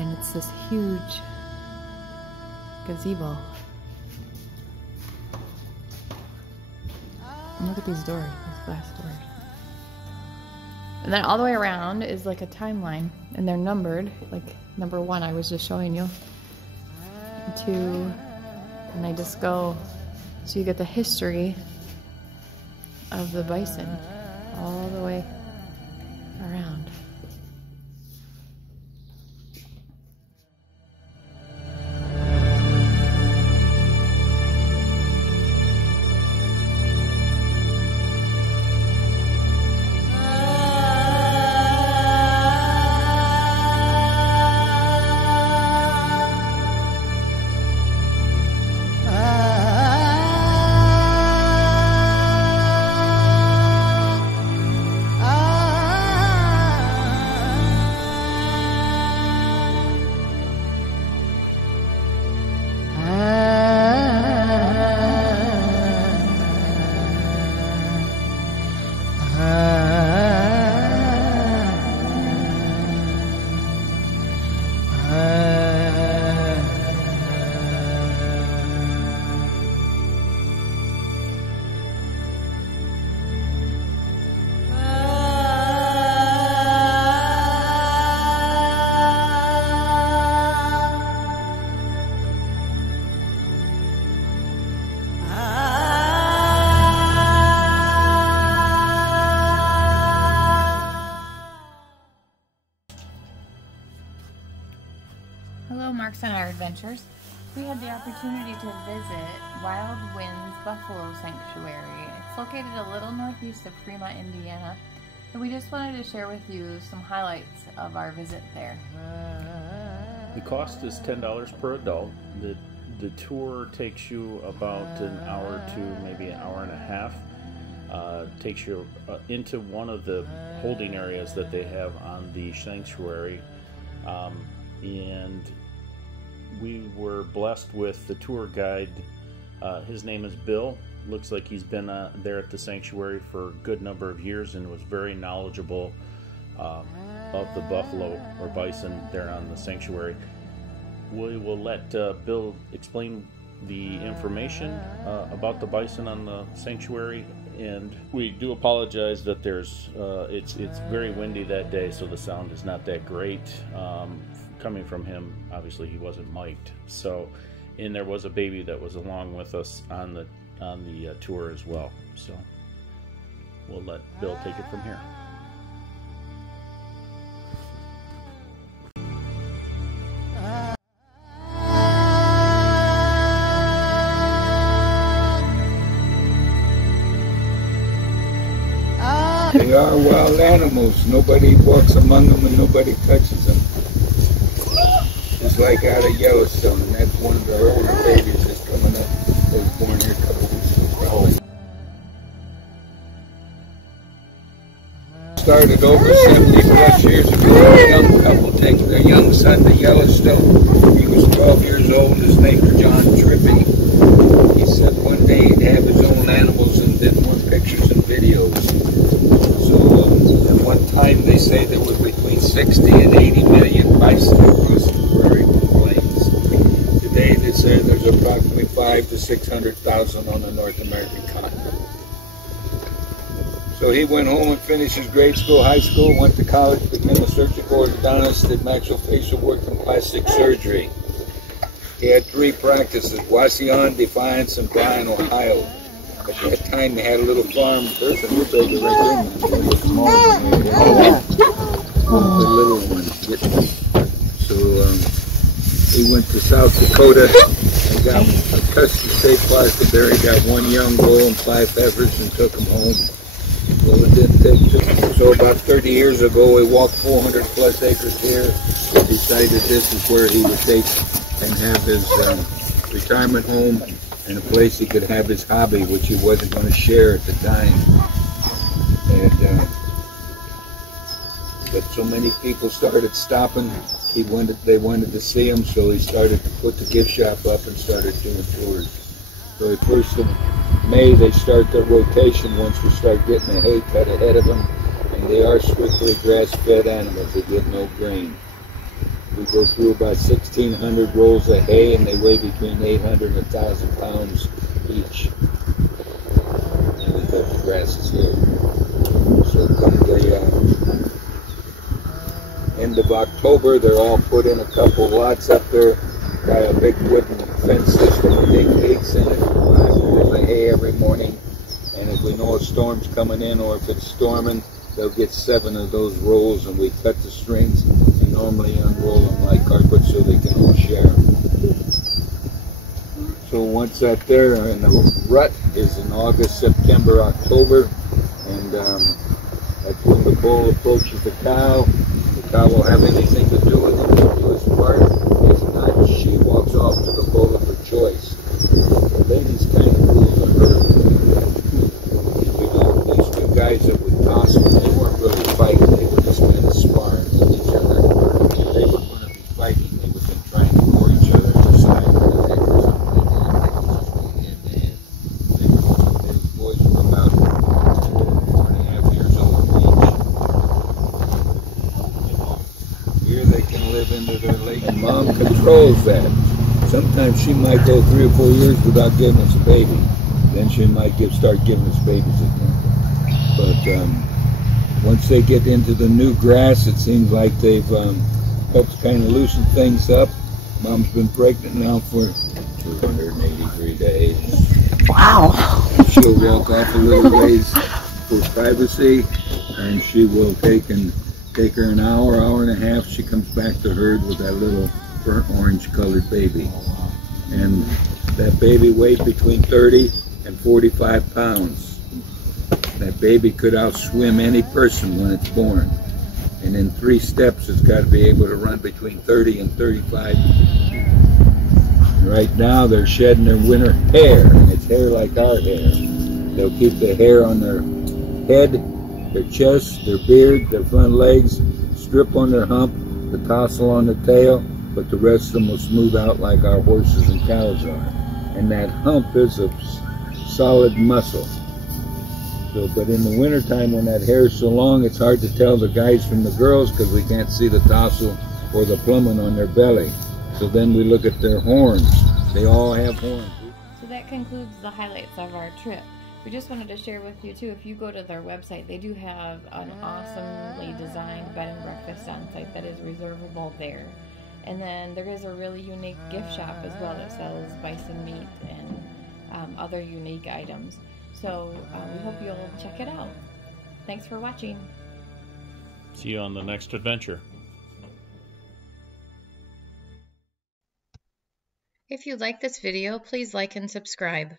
and it's this huge gazebo. And look at these doors, these glass doors. And then all the way around is like a timeline, and they're numbered, like number 1 I was just showing you, 2, and they just go, so you get the history of the bison all the way around. Hello, Marks on Our Adventures. We had the opportunity to visit Wild Winds Buffalo Sanctuary. It's located a little northeast of Fremont, Indiana, and we just wanted to share with you some highlights of our visit there. The cost is $10 per adult. The tour takes you about an hour to maybe an hour and a half. Takes you into one of the holding areas that they have on the sanctuary. And we were blessed with the tour guide. His name is Bill. Looks like he's been there at the sanctuary for a good number of years and was very knowledgeable of the buffalo or bison there on the sanctuary. We will let Bill explain the information about the bison on the sanctuary, and we do apologize that it's very windy that day, so the sound is not that great. Coming from him, obviously he wasn't mic'd. So, and there was a baby that was along with us on the tour as well. So we'll let Bill take it from here. They are wild animals. Nobody walks among them and nobody touches them. It's like out of Yellowstone, and that's one of the older babies that's coming up. They was born here a couple weeks ago. Started over 70 plus years ago. A young couple takes their young son to Yellowstone. He was 12 years old. His name was John Trippy. He said one day he'd have his own animals and did more pictures and videos. So at one time they say there was between 60 and 80 million bison across the prairie plains. Today they say there's approximately 500,000 to 600,000 on the North American continent. So he went home and finished his grade school, high school, went to college, became a surgical orthodontist, did maxillofacial work and plastic surgery. He had 3 practices, Wauseon, Defiance, and Bryan, Ohio. At that time they had a little farm. There's a new baby right there. The small one. The little one. So he went to South Dakota and got a Custis State Park there. He got 1 young bull and 5 heifers and took them home. Well, it didn't take too long. So about 30 years ago, he walked 400 plus acres here. Decided this is where he would take and have his retirement home and a place he could have his hobby, which he wasn't going to share at the time. And but so many people started stopping. They wanted to see him, so he started to put the gift shop up and started doing tours. So the 1st of May they start their rotation once we start getting the hay cut ahead of them, and they are strictly grass-fed animals. They get no grain. We go through about 1,600 rolls of hay, and they weigh between 800 and 1,000 pounds each. And we cut the grasses here. So come the end of October, they're all put in a couple lots up there. Got a big wooden fence system with big gates in it. 5 rolls of hay every morning. And if we know a storm's coming in, or if it's storming, they'll get 7 of those rolls, and we cut the strings and normally unroll them like carpet so they can all share. So once that's there, and the rut is in August, September, October, and that's when the bull approaches the cow. The cow will have anything to do with it, do its part. If not, she walks off to the bull of her choice. The ladies kind of rule the herd. These two guys that would toss when they weren't really fighting, they were just kind of sparring with each other. If they were going to be fighting, they would then try and gore each other in the side of the neck or something like that. They would just be hand to hand. Those boys were about 4.5 years old each. Here they can live into their late, and mom controls that. Sometimes she might go 3 or 4 years without giving us a baby. Then she might start giving us babies again. But once they get into the new grass, it seems like they've helped kind of loosen things up. Mom's been pregnant now for 283 days. Wow. She'll walk off a little ways for privacy, and she will take her an hour, hour and a half. She comes back to herd with that little burnt orange colored baby. And that baby weighed between 30 and 45 pounds. That baby could outswim any person when it's born. And in 3 steps, it's got to be able to run between 30 and 35. And right now, they're shedding their winter hair, and it's hair like our hair. They'll keep the hair on their head, their chest, their beard, their front legs, strip on their hump, the tassel on the tail, but the rest of them will smooth out like our horses and cows are. And that hump is a solid muscle. So, but in the wintertime, when that hair is so long, it's hard to tell the guys from the girls because we can't see the tassel or the plummet on their belly. So then we look at their horns. They all have horns. So that concludes the highlights of our trip. We just wanted to share with you too, if you go to their website, they do have an awesomely designed bed and breakfast on site that is reservable there. And then there is a really unique gift shop as well that sells bison meat and other unique items. So we hope you'll check it out. Thanks for watching. See you on the next adventure. If you like this video, please like and subscribe.